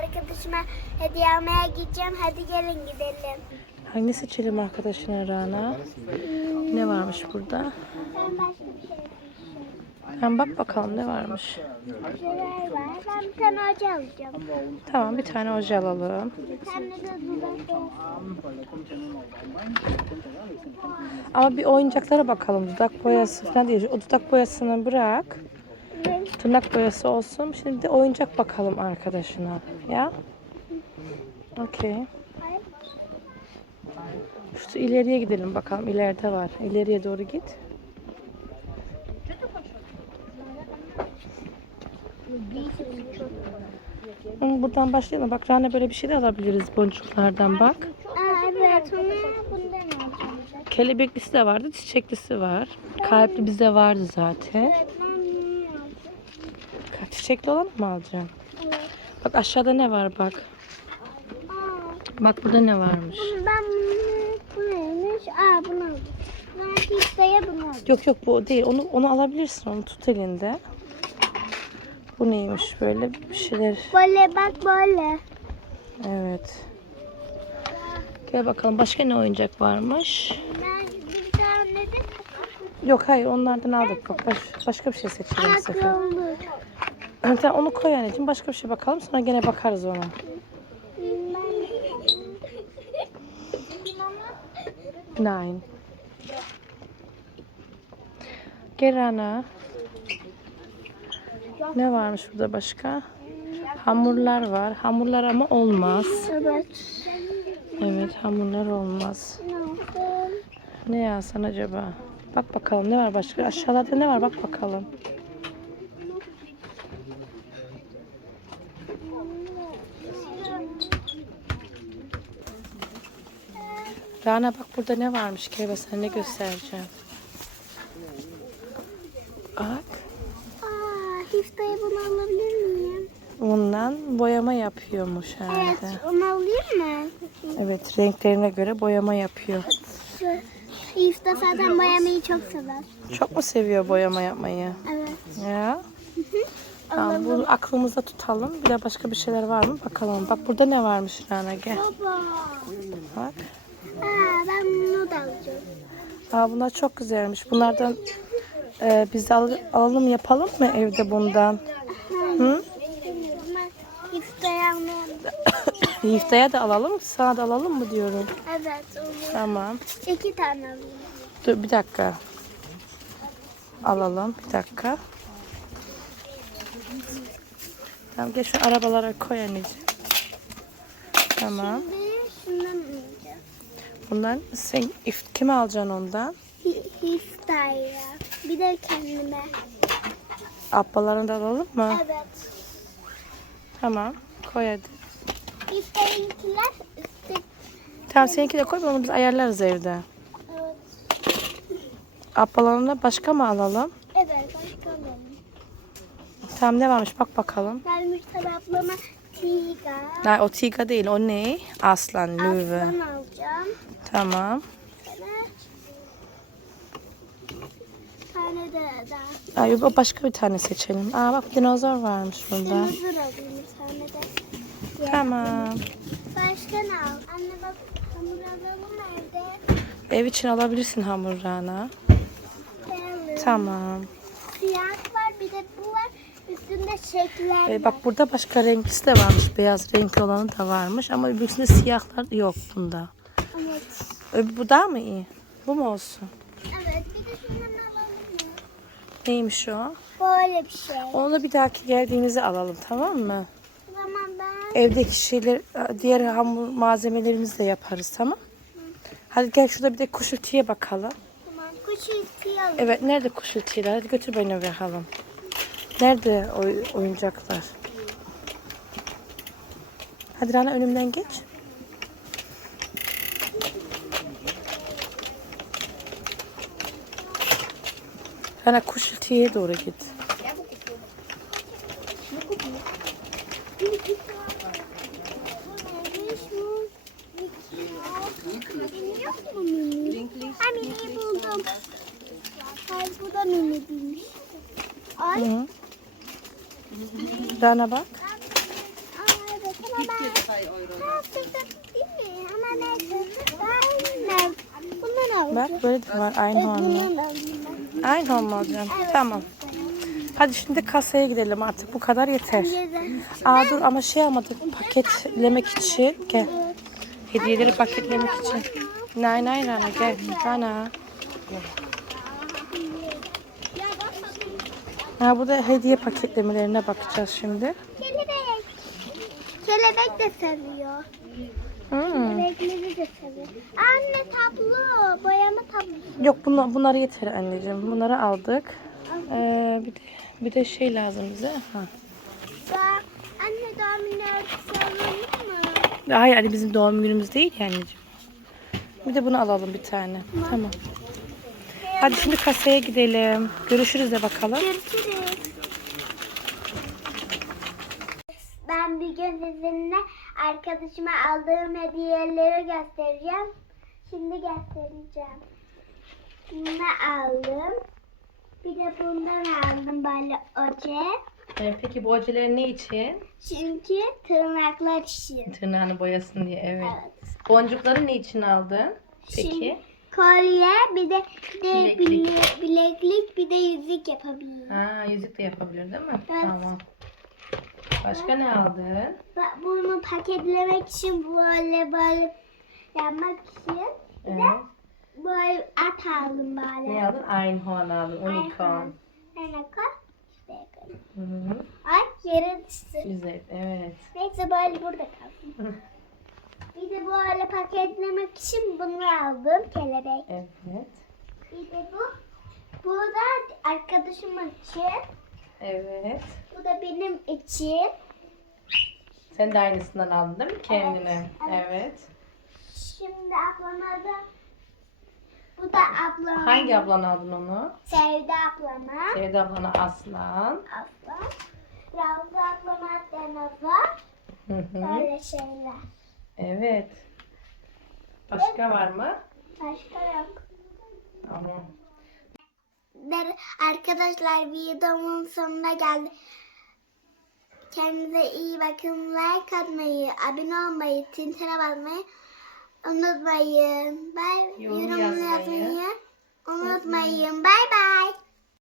arkadaşıma hediye almaya gideceğim. Hadi gelin gidelim. Hangi seçelim arkadaşına Rana? Ne varmış burada? Ben başka bir şey Hem bak bakalım ne varmış. Ojeler var. Ben bir tane oje alacağım. Tamam bir tane oje alalım. Bir tane de dudak Ama bir oyuncaklara bakalım. Dudak boyası falan değil. O dudak boyasını bırak. Tırnak boyası olsun. Şimdi de oyuncak bakalım arkadaşına. Ya? Okey. Şu ileriye gidelim bakalım. İleride var. İleriye doğru git. Buradan başlayalım. Bak Rana böyle bir şey de alabiliriz boncuklardan bak. Evet. Kelebeklisi de vardı, çiçeklisi var. Kalpli bizde vardı zaten. Evet. Çiçekli olan mı alacaksın? Evet. Bak aşağıda ne var bak. Bak burada ne varmış. ben bunu bu neymiş? Aa bunu aldım. Ben pizzaya bunu aldım. Yok yok bu değil. Onu onu alabilirsin. Onu tut elinde. Bu neymiş böyle bir şeyler. Böyle bak böyle. Evet. Gel bakalım başka ne oyuncak varmış. Ben bir tane de Yok hayır onlardan aldık. Bak baş- başka bir şey seçelim bu sefer. aklı olur. Tamam onu koy anneciğim. Başka bir şey bakalım. Sonra gene bakarız ona. Nine. Gel Rana. Ne varmış burada başka? Hamurlar var. Hamurlar ama olmaz. Evet. Evet hamurlar olmaz. Ne yazsan acaba? Bak bakalım ne var başka? Aşağılarda ne var? Bak bakalım. Rana bak burada ne varmış Keva sana ne göstereceğim. Bak. Aa, Hifta'ya bunu alabilir miyim? Ondan boyama yapıyormuş Evet, herhalde. onu alayım mı? Evet renklerine göre boyama yapıyor. Hifta zaten boyamayı çok sever. Çok mu seviyor boyama yapmayı? Evet. Ya. Tamam, bunu aklımızda tutalım. Bir de başka bir şeyler var mı? Bakalım. Bak burada ne varmış Rana gel. Baba. Bak. Aa, ben bunu da alacağım. Aa, bunlar çok güzelmiş. Bunlardan e, biz al- alalım yapalım mı evde bundan? Hı? Yifta'ya da alalım. Sana da alalım mı diyorum. Evet, olur. Tamam. İki tane alayım. Dur bir dakika. Alalım. Bir dakika. Tamam gel şu arabalara koy anneciğim. Tamam. Alacağım. Bundan sen if, kime alacaksın ondan? Hifta'ya. Bir de kendime. Ablalarını da alalım mı? Evet. Tamam. Koy hadi. Hifta'yınkiler üstte. Tamam seninki de koy onu biz ayarlarız evde. Evet. Ablalarına başka mı alalım? Evet, başka alalım. Tamam ne varmış bak bakalım. Ben Mürsel ablama Tiga. Ha, o tiga değil o ne? Aslan, lüve. Aslan alacağım. Tamam. Tane de daha. Ay, başka bir tane seçelim. Aa bak dinozor varmış burada. Dinozor alayım bir tane de. Tamam. Başka ne al? Anne bak hamur alalım evde? Ev için alabilirsin hamur Rana. Tamam. Siyah var bir de bu var. Üstünde şekiller Ee, var. bak burada başka renklisi de varmış. Beyaz renkli olanı da varmış. Ama öbürsünde siyahlar yok bunda. Evet. Öbür, bu daha mı iyi? Bu mu olsun? Evet bir de şundan alalım mı? Neymiş o? Böyle bir şey. Onu bir dahaki geldiğimizde alalım tamam mı? O zaman ben Evdeki şeyler, diğer hamur malzemelerimizi de yaparız tamam? Hadi gel şurada bir de kuş ütüye bakalım. tamam kuş iltiyi alayım. Evet nerede kuş ütüler? Hadi götür beni bakalım. Nerede oy- oyuncaklar? Hadi Rana önümden geç. Rana kuş ütüye doğru git. Ha mini buldum. Hayır bu da mini değilmiş. Ay. Hı. Rana bak. Aa, bakın Ha, sıcak değil mi? Ama. Ben alacağım. Bak böyle de var Evet, Einhorn mu alacaksın? Tamam. Hadi şimdi kasaya gidelim artık bu kadar yeter. Aa dur ama şey almadık paketlemek için. Gel. Hediyeleri paketlemek için. Nein nein Rana gel. Rana. Ha burada hediye paketlemelerine bakacağız şimdi. Kelebek. Kelebek de seviyor. Hmm. De seviyor. Anne tablo. Boyama tablosu. Yok bunlar, bunları yeter anneciğim. Bunları aldık. Ee, bir de bir de şey lazım bize. Ha. Ben, anne doğum günü örtüsü alalım mı? Hayır hani bizim doğum günümüz değil ya anneciğim. Bir de bunu alalım bir tane. Tamam. Hadi şimdi kasaya gidelim. Görüşürüz de bakalım. Görüşürüz. Ben bir gün sizinle arkadaşıma aldığım hediyeleri göstereceğim. Şimdi göstereceğim. Bunu aldım. Bir de bundan aldım böyle oje. Ee, peki bu ojeler ne için? Çünkü tırnaklar için. Tırnağını boyasın diye evet. Evet. Boncukları ne için aldın? Peki. Şimdi kolye bir de, bir de Bileklik. bile- bileklik bir de yüzük yapabilirim. Ha, yüzük de yapabilir değil mi? Evet. Tamam. Başka ne aldın? Ben Bunu paketlemek için böyle böyle yapmak için Evet. böyle at aldım böyle. Ne aldın? Einhorn aldın. Unicorn. Koy. Hı hı. Ay yere düştü. Güzel. Evet. Neyse böyle burada kalsın. Bir de böyle paketlemek için bunu aldım kelebek. Evet. Bir de bu. Bu da arkadaşım için. Evet. Bu da benim için. Sen de aynısından aldın değil mi kendine? Evet. Evet. Şimdi ablama da bu da ablama. Hangi ablan aldın onu? Sevda ablama. Sevda ablana aslan. Abla. Ravza ablama dinozor. Hı hı. Böyle şeyler. Evet. Başka var mı? Başka yok. Tamam. Der- Arkadaşlar videomun sonuna geldi. Kendinize iyi bakın. Like atmayı, abone olmayı, tintine basmayı unutmayın. Bye. Yorum Yorum yazmayı yazmayı unutmayın. Bye bye.